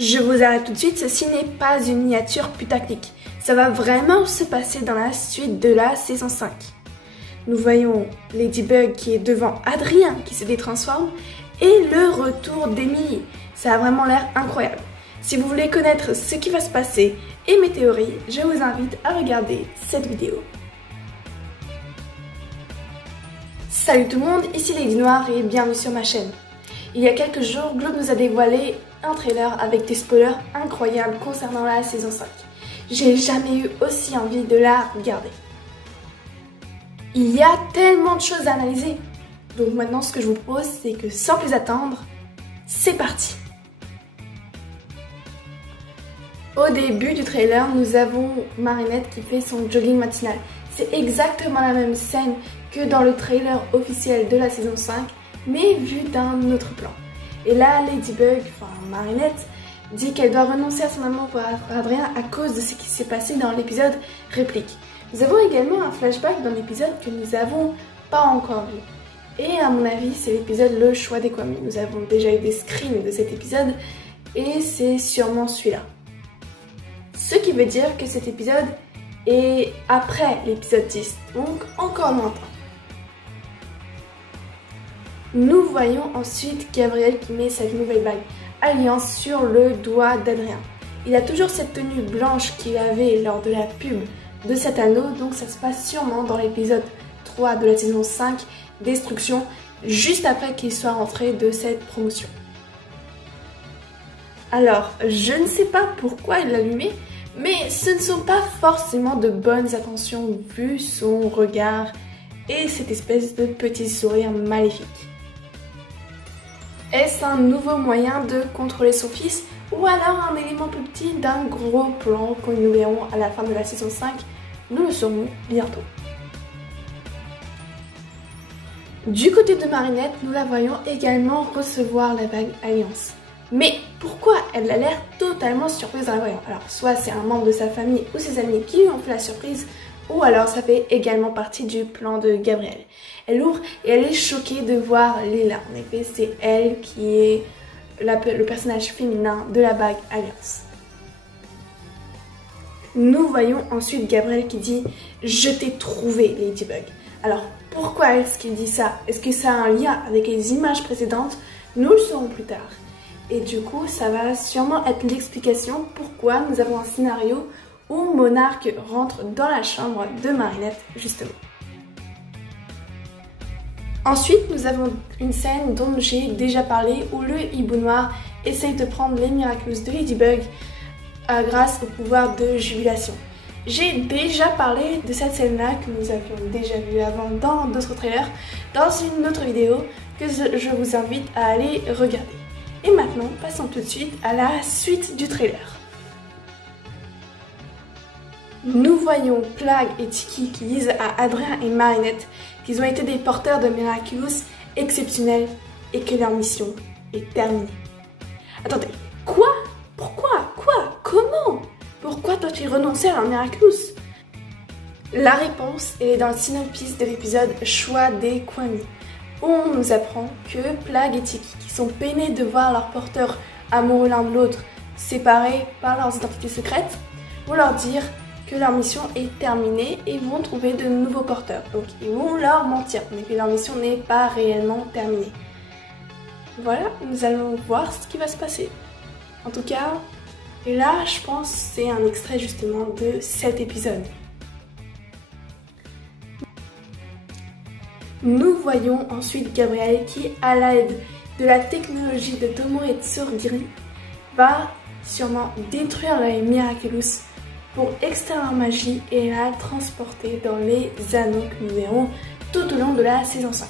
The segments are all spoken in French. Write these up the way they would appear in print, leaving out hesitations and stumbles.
Je vous arrête tout de suite, ceci n'est pas une miniature putaclic. Ça va vraiment se passer dans la suite de la saison 5. Nous voyons Ladybug qui est devant Adrien qui se détransforme et le retour d'Emily. Ça a vraiment l'air incroyable. Si vous voulez connaître ce qui va se passer et mes théories, je vous invite à regarder cette vidéo. Salut tout le monde, ici Lady Noire et bienvenue sur ma chaîne. Il y a quelques jours, Globe nous a dévoilé un trailer avec des spoilers incroyables concernant la saison 5. J'ai jamais eu aussi envie de la regarder. Il y a tellement de choses à analyser. Donc maintenant ce que je vous propose, c'est que sans plus attendre, c'est parti. Au début du trailer, nous avons Marinette qui fait son jogging matinal. C'est exactement la même scène que dans le trailer officiel de la saison 5, mais vu d'un autre plan. Et là, Ladybug, enfin Marinette, dit qu'elle doit renoncer à son amour pour Adrien à cause de ce qui s'est passé dans l'épisode Réplique. Nous avons également un flashback dans l'épisode que nous n'avons pas encore vu. Et à mon avis, c'est l'épisode Le choix des Kwami. Nous avons déjà eu des screens de cet épisode et c'est sûrement celui-là. Ce qui veut dire que cet épisode est après l'épisode 10, donc encore lointain. Nous voyons ensuite Gabriel qui met sa nouvelle bague Alliance sur le doigt d'Adrien. Il a toujours cette tenue blanche qu'il avait lors de la pub de cet anneau, donc ça se passe sûrement dans l'épisode 3 de la saison 5, Destruction, juste après qu'il soit rentré de cette promotion. Alors, je ne sais pas pourquoi il l'a allumé, mais ce ne sont pas forcément de bonnes attentions vu son regard et cette espèce de petit sourire maléfique. Est-ce un nouveau moyen de contrôler son fils ou alors un élément plus petit d'un gros plan que nous verrons à la fin de la saison 5? Nous le saurons bientôt. Du côté de Marinette, nous la voyons également recevoir la bague Alliance. Mais pourquoi elle a l'air totalement surprise en la voyant? Alors soit c'est un membre de sa famille ou ses amis qui lui ont fait la surprise, ou alors ça fait également partie du plan de Gabriel. Elle ouvre et elle est choquée de voir Lila. En effet, c'est elle qui est le personnage féminin de la bague Alliance. Nous voyons ensuite Gabriel qui dit « Je t'ai trouvé, Ladybug ». Alors pourquoi est-ce qu'il dit ça? Est-ce que ça a un lien avec les images précédentes? Nous le saurons plus tard. Et du coup, ça va sûrement être l'explication pourquoi nous avons un scénario où Monarque rentre dans la chambre de Marinette, justement. Ensuite, nous avons une scène dont j'ai déjà parlé où le hibou noir essaye de prendre les Miraculous de Ladybug grâce au pouvoir de jubilation. J'ai déjà parlé de cette scène-là que nous avions déjà vue avant dans d'autres trailers, dans une autre vidéo que je vous invite à aller regarder. Et maintenant, passons tout de suite à la suite du trailer. Nous voyons Plagg et Tiki qui disent à Adrien et Marinette qu'ils ont été des porteurs de Miraculous exceptionnels et que leur mission est terminée. Attendez, quoi? Pourquoi? Quoi? Comment? Pourquoi doit-il renoncer à leur Miraculous? La réponse est dans le synopsis de l'épisode Choix des Kwami, où on nous apprend que Plagg et Tiki, qui sont peinés de voir leurs porteurs amoureux l'un de l'autre séparés par leurs identités secrètes, vont leur dire que leur mission est terminée et vont trouver de nouveaux porteurs. Donc ils vont leur mentir, mais que leur mission n'est pas réellement terminée. Voilà, nous allons voir ce qui va se passer. En tout cas, et là je pense que c'est un extrait justement de cet épisode. Nous voyons ensuite Gabriel qui, à l'aide de la technologie de Tomoe Tsurugiri, va sûrement détruire les Miraculous pour extraire leur magie et la transporter dans les anneaux que nous verrons tout au long de la saison 5.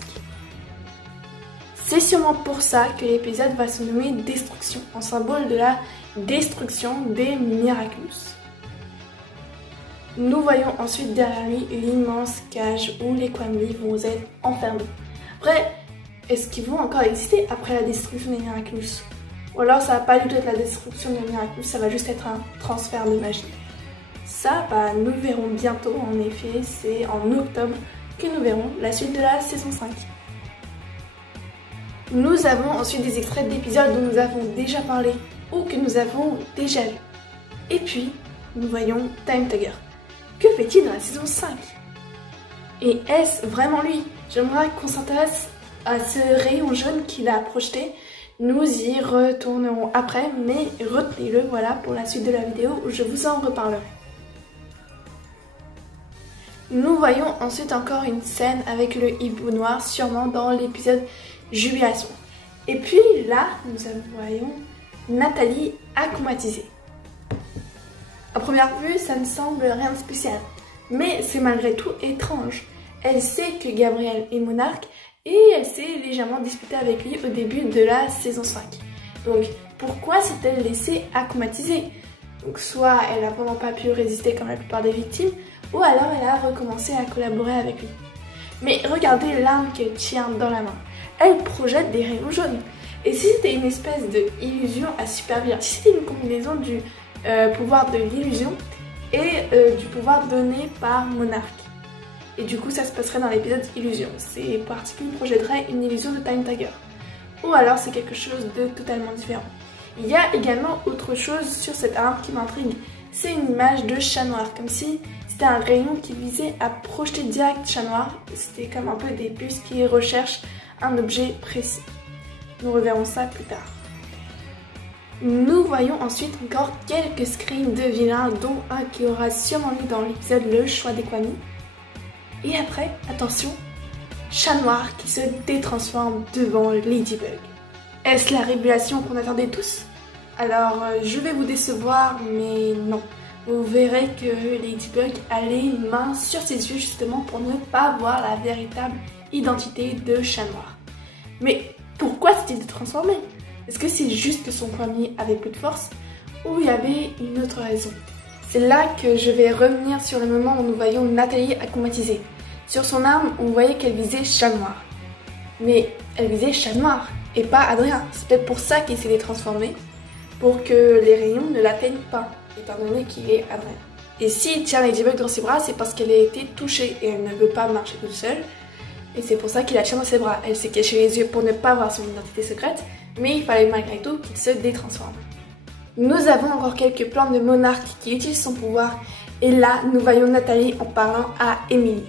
C'est sûrement pour ça que l'épisode va se nommer Destruction, en symbole de la destruction des Miraculous. Nous voyons ensuite derrière lui l'immense cage où les Kwami vont être enfermés. Après, est-ce qu'ils vont encore exister après la destruction des Miraculous? Ou alors ça va pas du tout être la destruction des Miraculous, ça va juste être un transfert de magie. Ça, nous le verrons bientôt, en effet, c'est en octobre que nous verrons la suite de la saison 5. Nous avons ensuite des extraits d'épisodes dont nous avons déjà parlé, ou que nous avons déjà vu. Et puis, nous voyons Time Tiger. Que fait-il dans la saison 5? Et est-ce vraiment lui? J'aimerais qu'on s'intéresse à ce rayon jaune qu'il a projeté. Nous y retournerons après, mais retenez-le voilà pour la suite de la vidéo où je vous en reparlerai. Nous voyons ensuite encore une scène avec le hibou noir, sûrement dans l'épisode Jubilation. Et puis là, nous voyons Nathalie acclimatisée. À première vue, ça ne semble rien de spécial, mais c'est malgré tout étrange. Elle sait que Gabriel est monarque et elle s'est légèrement disputée avec lui au début de la saison 5. Donc pourquoi s'est-elle laissée acclimatiser? Donc soit elle n'a vraiment pas pu résister comme la plupart des victimes, ou alors elle a recommencé à collaborer avec lui. Mais regardez l'arme qu'elle tient dans la main. Elle projette des rayons jaunes. Et si c'était une espèce d'illusion à supervillain, si c'était une combinaison du pouvoir de l'illusion et du pouvoir donné par Monarque. Et du coup ça se passerait dans l'épisode Illusion. Ces particules projetteraient une illusion de Time Tiger. Ou alors c'est quelque chose de totalement différent. Il y a également autre chose sur cette arme qui m'intrigue. C'est une image de chat noir, comme si c'était un rayon qui visait à projeter direct chat noir. C'était comme un peu des puces qui recherchent un objet précis. Nous reverrons ça plus tard. Nous voyons ensuite encore quelques screens de vilains, dont un qui aura sûrement eu dans l'épisode Le Choix des Kwami. Et après, attention, chat noir qui se détransforme devant Ladybug. Est-ce la révélation qu'on attendait tous? Alors, je vais vous décevoir, mais non. Vous verrez que Ladybug a les mains sur ses yeux justement pour ne pas voir la véritable identité de chat noir. Mais pourquoi s'est-il transformé? Est-ce que c'est juste que son Kwami avait plus de force ou il y avait une autre raison? C'est là que je vais revenir sur le moment où nous voyons Nathalie acclimatisée. Sur son arme, on voyait qu'elle visait chat noir. Mais elle visait chat noir et pas Adrien. C'est peut-être pour ça qu'il s'est détransformé, pour que les rayons ne l'atteignent pas, étant donné qu'il est Adrien. Et s'il tient Ladybug dans ses bras, c'est parce qu'elle a été touchée et elle ne veut pas marcher toute seule. Et c'est pour ça qu'il la tient dans ses bras. Elle s'est cachée les yeux pour ne pas voir son identité secrète, mais il fallait malgré tout qu'il se détransforme. Nous avons encore quelques plans de Monarque qui utilisent son pouvoir, et là, nous voyons Nathalie en parlant à Emily.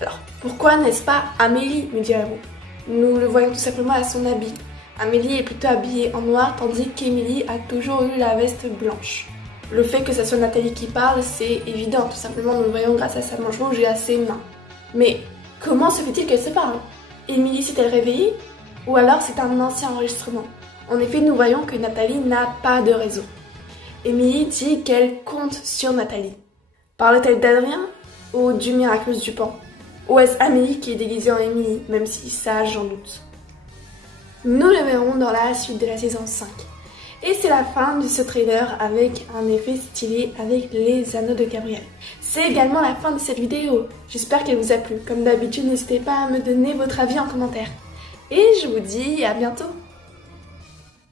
Alors, pourquoi n'est-ce pas Amélie, me direz-vous? Nous le voyons tout simplement à son habit. Amélie est plutôt habillée en noir, tandis qu'Emily a toujours eu la veste blanche. Le fait que ce soit Nathalie qui parle, c'est évident, tout simplement nous le voyons grâce à sa manche rouge et à ses mains. Mais comment se fait-il qu'elle se parle? Emily s'est-elle réveillée? Ou alors c'est un ancien enregistrement? En effet, nous voyons que Nathalie n'a pas de réseau. Emily dit qu'elle compte sur Nathalie. Parle-t-elle d'Adrien ou du Miraculous du Pan? Ou est-ce Amélie qui est déguisée en Emily, même si ça j'en doute? Nous le verrons dans la suite de la saison 5. Et c'est la fin de ce trailer avec un effet stylé avec les anneaux de Gabriel. C'est également la fin de cette vidéo. J'espère qu'elle vous a plu. Comme d'habitude, n'hésitez pas à me donner votre avis en commentaire. Et je vous dis à bientôt.